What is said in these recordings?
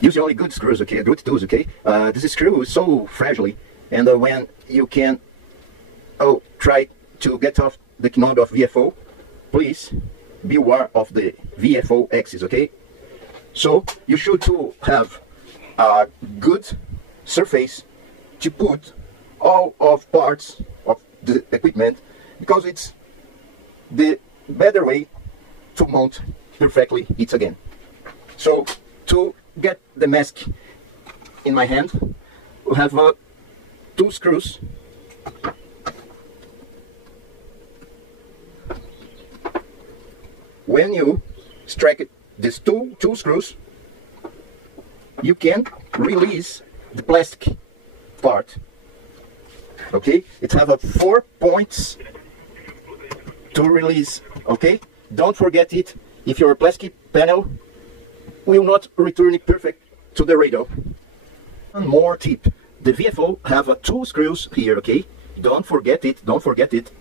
use only good screws, okay, good tools, okay. This screw is so fragile, and when you can try to get off the knob of VFO, please beware of the VFO axis, okay. So you should to have a good surface to put all of parts of the equipment, because it's the better way to mount perfectly it again. So to get the mask in my hand, we have 2 screws. When you strike these two screws, you can release the plastic part. Okay, it have 4 points to release. Okay, don't forget it. If your plastic panel will not return it perfect to the radio. One more tip: the VFO have 2 screws here. Okay, don't forget it. Don't forget it.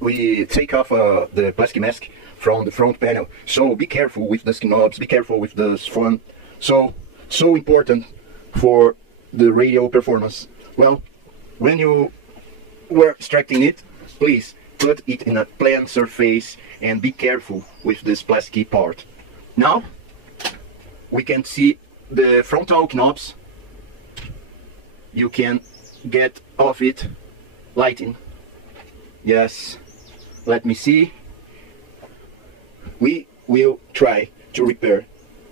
We take off the plastic mask from the front panel, so be careful with the knobs, be careful with the front. So important for the radio performance. Well, when you were extracting it, please put it in a plain surface and be careful with this plastic part. Now we can see the frontal knobs. You can get off it lighting. Yes, let me see. We will try to repair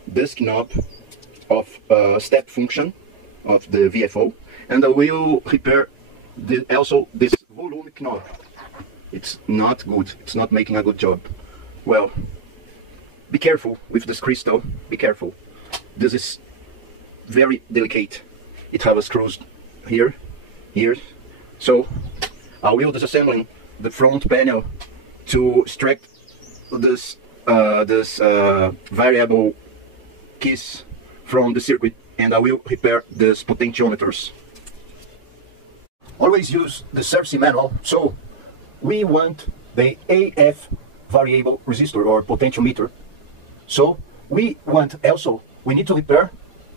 this knob of step function of the VFO, and I will repair also this volume knob. It's not good, it's not making a good job. Well, be careful with this crystal, be careful. This is very delicate. It has screws here, so I will disassembling the front panel to extract this variable keys from the circuit, and I will repair these potentiometers. Always use the service manual. So we want the AF variable resistor or potentiometer. So we need to repair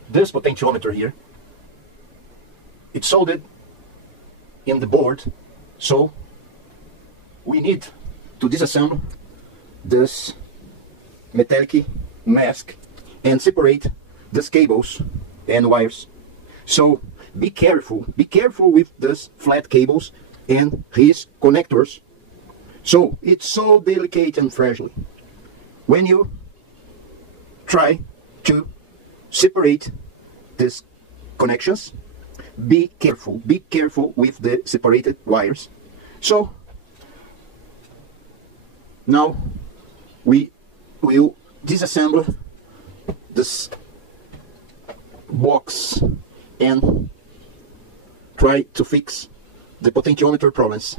this potentiometer here. It's soldered in the board, so we need to disassemble this metallic mask and separate these cables and wires. So be careful with these flat cables and his connectors. So it's so delicate and fragile. When you try to separate these connections, be careful with the separated wires. So now we will disassemble this box and try to fix the potentiometer problems.